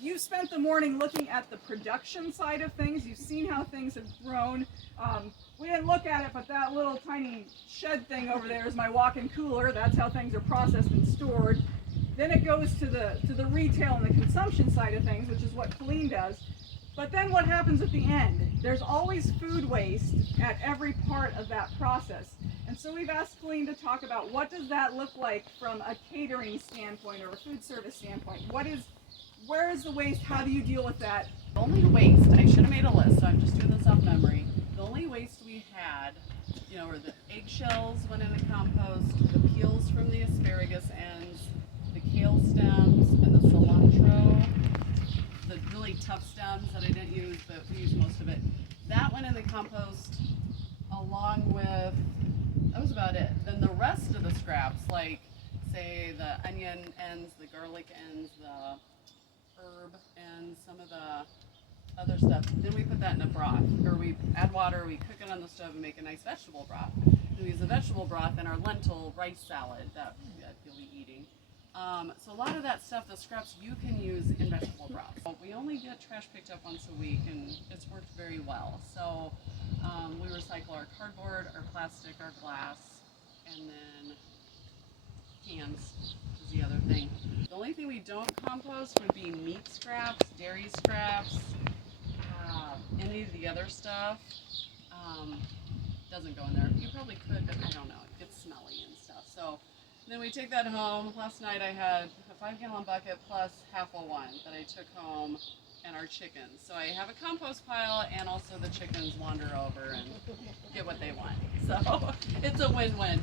you've spent the morning looking at the production side of things. You've seen how things have grown. We didn't look at it, but that little tiny shed thing over there is my walk-in cooler. That's how things are processed and stored. Then it goes to the retail and the consumption side of things, which is what Colleen does. But then what happens at the end? There's always food waste at every part of that process. And so we've asked Colleen to talk about what does that look like from a catering standpoint or a food service standpoint. Where is the waste? How do you deal with that? The only waste, I should have made a list, so I'm just doing this off memory. The only waste we had, were the eggshells went in the compost, the peels from the asparagus ends, the kale stems, and the cilantro. The really tough stems that I didn't use, but we used most of it. That went in the compost along with, that was about it. Then the rest of the scraps, like say the onion ends, the garlic ends, the herb and some of the other stuff, then we put that in a broth, or we add water, we cook it on the stove and make a nice vegetable broth. And we use the vegetable broth in our lentil rice salad that you'll be eating. So a lot of that stuff, the scraps, you can use in vegetable broth. We only get trash picked up once a week, and it's worked very well. So we recycle our cardboard, our plastic, our glass, and then cans is the other thing. The only thing we don't compost would be meat scraps, dairy scraps, any of the other stuff doesn't go in there. You probably could, but I don't know, it gets smelly and stuff. So then we take that home. Last night I had a 5-gallon bucket plus half a one that I took home, and our chickens. So I have a compost pile, and also the chickens wander over and get what they want. So it's a win-win.